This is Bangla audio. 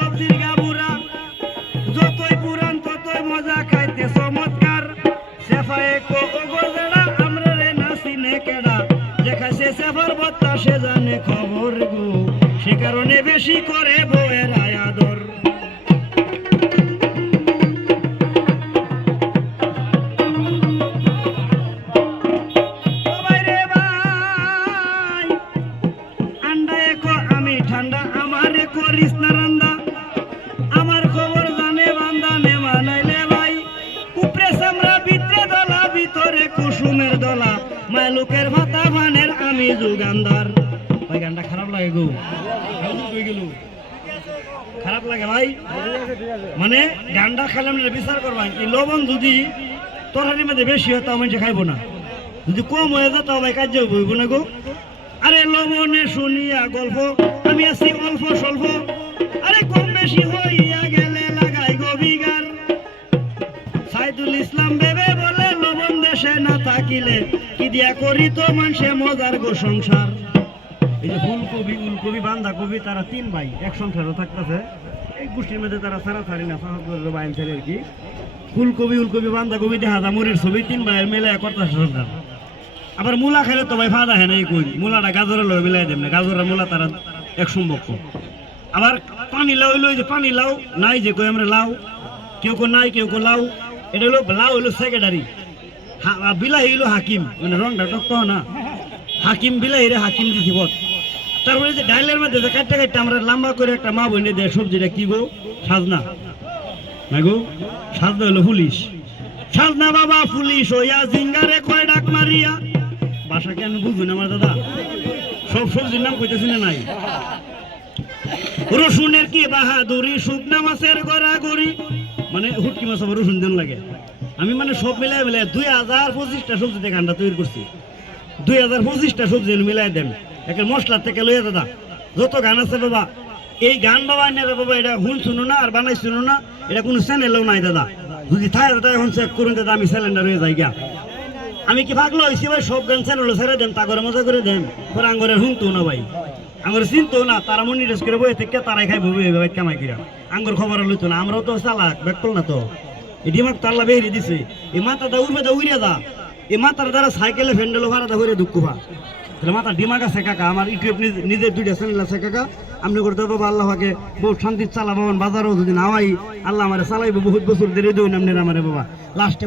সবজির গাবুরা যতই পুরান ততই মজা খাইতে চমৎকার সেফায়ে কো ওগোজেরা আমরা রে নাসিনে কেডা দেখাছে সেফার বত্তা সে জানে খবর গো সে কারণে বেশি করে বউয়ের আদর ঠান্ডা আমারে করিস না রান্দা আমার খবর জানে বান্দা নে মানাইলে ভাই উপরে সামরা ভিতরে দলা ভিতরে কুসুমের দলা মালুকের ভাতা ভানের আমি যুগান্দার ভাই গানটা খারাপ লাগে গো খারাপ লাগে ভাই মানে গানটা খেলাম বিচার করবা কি লবণ যদি তরকারির মধ্যে বেশি হয় তাও মানুষ খাইবো না যদি কম হয়ে যায় তাও ভাই কাজ বইব না গো আরে লবণে শুনিয়া গল্প আমি আছি অল্প স্বল্প আরে কম বেশি হইয়া গেলে লাগাই গবিগার সাইদুল ইসলাম বেবে বলে লবণ দেশে না থাকিলে কি দিয়া করি তো মানুষে মজার গো সংসার এই যে ফুলকপি উলকপি বাঁধাকপি তারা তিন ভাই এক সংসারও থাকতেছে এই গোষ্ঠীর মধ্যে তারা ছাড়া ছাড়ি না সাহায্য করে বাইন ছেলে আর কি ফুলকপি উলকপি বাঁধাকপি দেখা যায় মুড়ির ছবি তিন ভাইয়ের মেলে করতেছে সরকার আবার মূলা খেলে তো ভাই ফাঁদা হ্যাঁ নাই কই মূলাটা গাজরের লয় মিলাই দেব না গাজরের মূলা তারা এক সম্পর্ক আবার পানি লাউ হইলো যে পানি লাউ নাই যে কই আমরা লাউ কেউ কো নাই কেউ কো লাউ এটা হলো লাউ হইলো সেক্রেটারি বিলাহি হইলো হাকিম মানে রংটা টক না হাকিম বিলাহি রে হাকিম দিছি বট তারপরে যে ডাইলের মধ্যে যে কাটতে কাটতে আমরা লম্বা করে একটা মা বইনে দেয় সবজিটা কি গো সাজনা না গো সাজনা হইলো পুলিশ সাজনা বাবা পুলিশ হইয়া জিঙ্গারে কয় ডাক মারিয়া বাসা কেন বুঝুন আমার দাদা সব সবজির নাম কইতেছি না নাই রসুনের কি বাহাদুরি শুকনা মাছের গড়াগড়ি মানে হুটকি মাছ আবার রসুন দেন লাগে আমি মানে সব মিলাই মিলাই 2025টা সবজি থেকে আন্ডা তৈরি করছি 2025টা সবজি মিলাই দেন একের মশলা থেকে লইয়া দাদা যত গান আছে বাবা এই গান বাবা নেবে বাবা এটা হুন শুনো না আর বানাই শুনো না এটা কোনো চ্যানেলও নাই দাদা যদি থাকে দাদা এখন চেক করুন দাদা আমি সিলিন্ডার হয়ে যাই গিয়া আমি কি ভাগলো হয়েছি ভাই সব গান চ্যানেল ছেড়ে দেন তা করে মজা করে দেন পরে আঙ্গরের শুনতো না ভাই আঙ্গর চিনতো না তারা মনিটাইজ করে বই থেকে তারাই খাই বই ভাই কামাই কিরা আঙ্গর খবর লইতো না আমরাও তো চালাক ব্যাক করল না তো এই ডিমাক তো আল্লাহ বেরিয়ে দিছে এই মাথাটা উড়বে দা উড়িয়া দা এই মাথার দ্বারা সাইকেলে ফ্যান্ডেল ভাড়া দা করে দুঃখ ভা মাথা ডিমাক আছে কাকা আমার ইউটিউব নিজের দুইটা চ্যানেল আছে কাকা আপনি করতে বাবা আল্লাহকে বহু শান্তি চালাবো বাজারও যদি না হয় আল্লাহ আমার চালাইবো বহুত বছর ধরে দই নামনে আমার বাবা লাস্টে